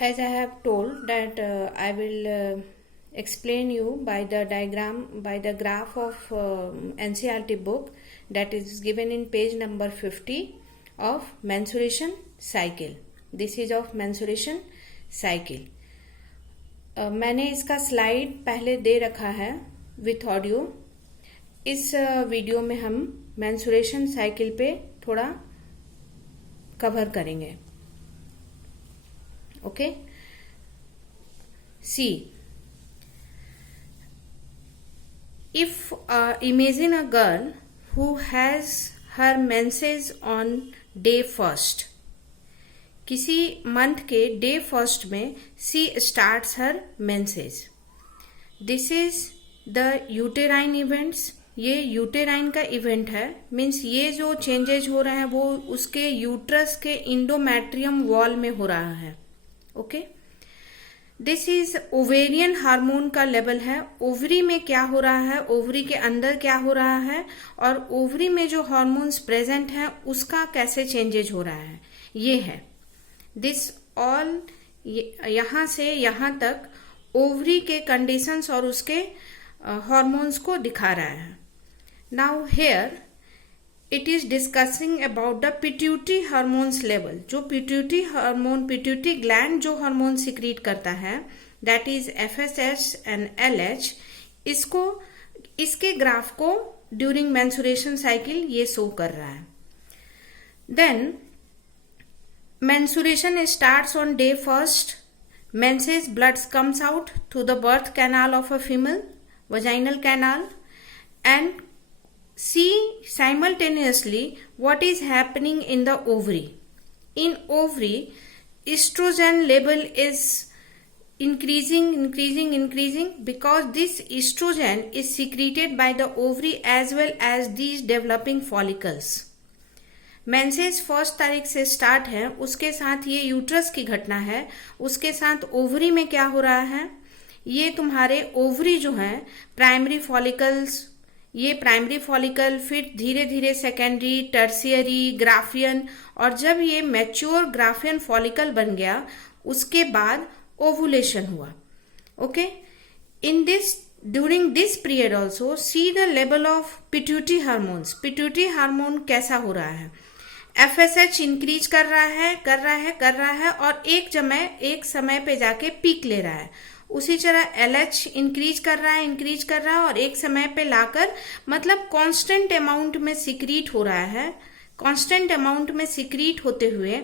As I have told that I will explain you by the diagram, by the graph of NCERT book that is given in page number 50 of mensuration cycle. This is of mensuration cycle. मैंने इसका slide पहले दे रखा है with audio. इस video में हम mensuration cycle पे थोड़ा कवर करेंगे. Okay, see if imagine a girl who has her menses on day first. किसी मंथ के डे फर्स्ट में see starts her menses. This is the uterine events. ये यूटेराइन का इवेंट है. मीन्स ये जो चेंजेज हो रहे हैं वो उसके यूट्रस के इंडोमेट्रियम वॉल में हो रहा है. Okay, this is ovarian hormone का लेवल है. ओवरी में क्या हो रहा है, ओवरी के अंदर क्या हो रहा है और ओवरी में जो हार्मोन्स प्रेजेंट हैं उसका कैसे चेंजेज हो रहा है, ये है. दिस ऑल यहां से यहां तक ओवरी के कंडीशंस और उसके हार्मोन्स को दिखा रहा है. Now here it is discussing about the pituitary hormones level. जो पिट्यूटरी हार्मोन, पिट्यूटरी ग्लैंड जो हार्मोन सिक्रीट करता है, that is FSH and LH. इसको, इसके ग्राफ को ड्यूरिंग मेंसुरेशन साइकिल ये शो कर रहा है. Then mensuration starts on day first. Menses, blood comes out through the birth canal of a female, vaginal canal, and see simultaneously what is happening in the ovary. In ovary, estrogen level is increasing because this estrogen is secreted by the ovary as well as these developing follicles. Menses first तारीख से start है, उसके साथ ये uterus की घटना है. उसके साथ ओवरी में क्या हो रहा है, ये तुम्हारे ओवरी जो है प्राइमरी फॉलिकल्स, ये प्राइमरी फॉलिकल फिर धीरे धीरे सेकेंडरी, टर्शियरी, ग्राफियन, और जब ये मैच्योर ग्राफियन फॉलिकल बन गया उसके बाद ओवुलेशन हुआ. Okay, in this during this period also see the level of pituitary hormones. Pituitary hormone कैसा हो रहा है, एफएसएच इंक्रीज कर रहा है और एक समय पे जाके पीक ले रहा है. उसी तरह एलएच इंक्रीज कर रहा है और एक समय पे लाकर, मतलब कांस्टेंट अमाउंट में सिक्रीट हो रहा है. कांस्टेंट अमाउंट में सिक्रीट होते हुए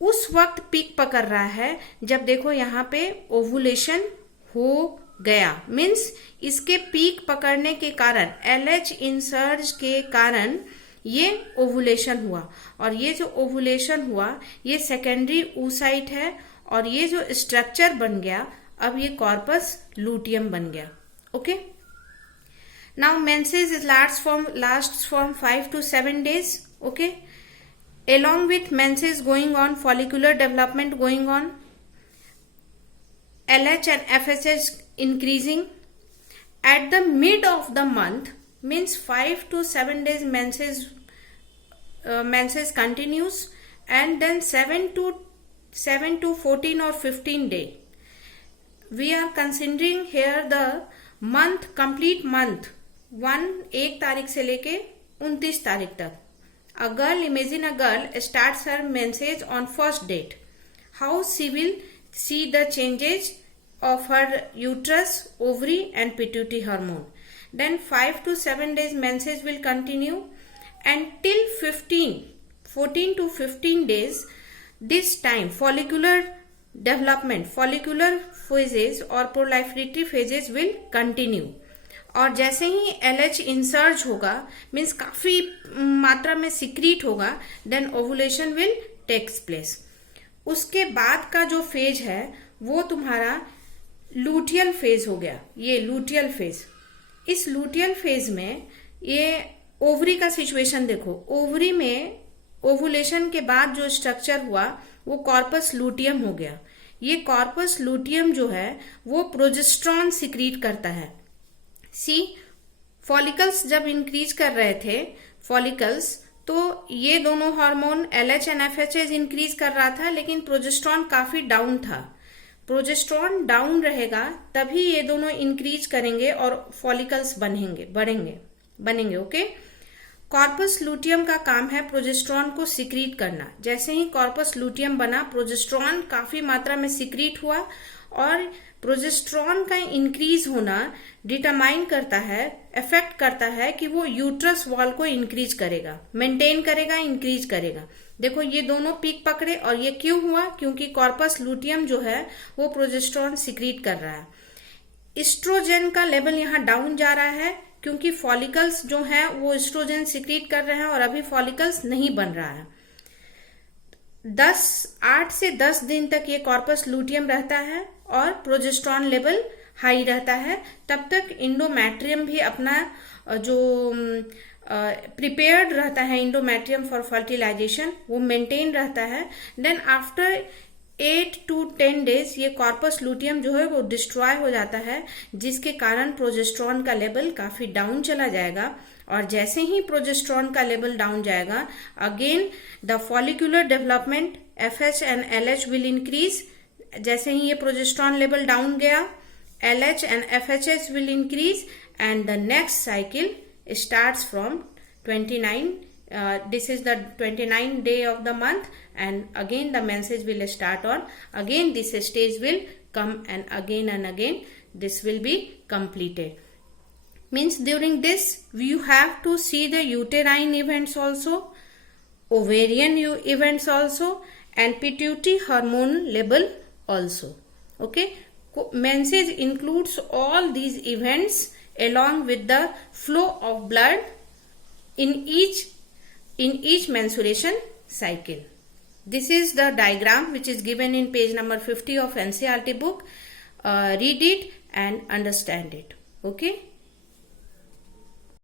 उस वक्त पीक पकड़ रहा है जब देखो यहाँ पे ओवुलेशन हो गया. मीन्स इसके पीक पकड़ने के कारण, एलएच इंसर्ज के कारण ये ओवुलेशन हुआ. और ये जो ओवुलेशन हुआ ये सेकेंडरी oocyte है और ये जो स्ट्रक्चर बन गया अब ये कॉर्पस लूटियम बन गया. Okay, now menses lasts from 5 to 7 days. Okay, along with menses going on, follicular development going on, LH and FSH increasing. At the mid of the month, means 5 to 7 days menses continues, and then 7 to 14 or 15 day. We are considering here the month, complete month, 1 तारीख से लेके 29 तारीख तक. A girl, imagine a girl starts her menses on first date. How she will see the changes of her uterus, ovary and pituitary hormone. Then 5 to 7 days menses will continue, and till 14 to 15 days, this time follicular development, follicular phases or proliferatory phases will continue. और जैसे ही LH इंसर्ज होगा, means काफी मात्रा में secrete होगा, then ovulation will takes place. उसके बाद का जो फेज है वो तुम्हारा लूटियल फेज हो गया. ये लूटियल फेज, इस लूटियल फेज में ये ओवरी का सिचुएशन देखो. ओवरी में ओवुलेशन के बाद जो स्ट्रक्चर हुआ वो कॉर्पस लूटियम हो गया. ये कॉर्पस लूटियम जो है वो प्रोजेस्ट्रॉन सिक्रीट करता है. सी, फॉलिकल्स जब इंक्रीज कर रहे थे फॉलिकल्स, तो ये दोनों hormone LH and FHS increase कर रहा था, लेकिन प्रोजेस्टेरॉन काफी डाउन था। प्रोजेस्टेरॉन डाउन रहेगा तभी ये दोनों इंक्रीज करेंगे और फॉलिकल्स बनेंगे। ओके। कॉर्पस लूटियम का काम है प्रोजेस्टेरॉन को सिक्रीट करना। जैसे ही कॉर्पस लूटियम बना, प्रोजेस्टेरॉन काफी मात्रा में सिक्रीट हुआ और प्रोजेस्टेरॉन का इंक्रीज होना डिटरमाइन करता है, अफेक्ट करता है कि वो यूट्रस वॉल को इंक्रीज करेगा, मेंटेन करेगा, इंक्रीज करेगा। देखो ये दोनों पीक पकड़े, और ये क्यों हुआ? क्योंकि कॉर्पस लूटियम जो है वो प्रोजेस्टेरॉन सिक्रीट कर रहा है। एस्ट्रोजन का लेवल यहाँ डाउन जा रहा है क्योंकि फॉलिकल्स जो है वो एस्ट्रोजन सिक्रीट कर रहे हैं और अभी फॉलिकल्स नहीं बन रहा है। 8 से 10 दिन तक ये कॉर्पस लूटियम रहता है और प्रोजेस्टेरॉन लेवल हाई रहता है। तब तक इंडोमेट्रियम भी अपना जो प्रिपेयर्ड रहता है, इंडोमेट्रियम फॉर फर्टिलाइजेशन, वो मेंटेन रहता है। देन आफ्टर 8 to 10 डेज ये कॉर्पस लूटियम जो है वो डिस्ट्रॉय हो जाता है, जिसके कारण प्रोजेस्टेरॉन का लेवल काफी डाउन चला जाएगा। और जैसे ही प्रोजेस्टेरॉन का लेवल डाउन जाएगा, again the follicular development FH and LH will increase. जैसे ही ये प्रोजेस्टेरॉन लेवल डाउन गया, LH and FHS will increase and the next cycle starts from 29. This is the 29th day of the month, and again the menses will start on. Again this stage will come, and again this will be completed. Means during this you have to see the uterine events also, ovarian events also, and pituitary hormone level also. Okay, menses includes all these events along with the flow of blood in each menstruation cycle. This is the diagram which is given in page number 50 of NCERT book. Read it and understand it. Okay.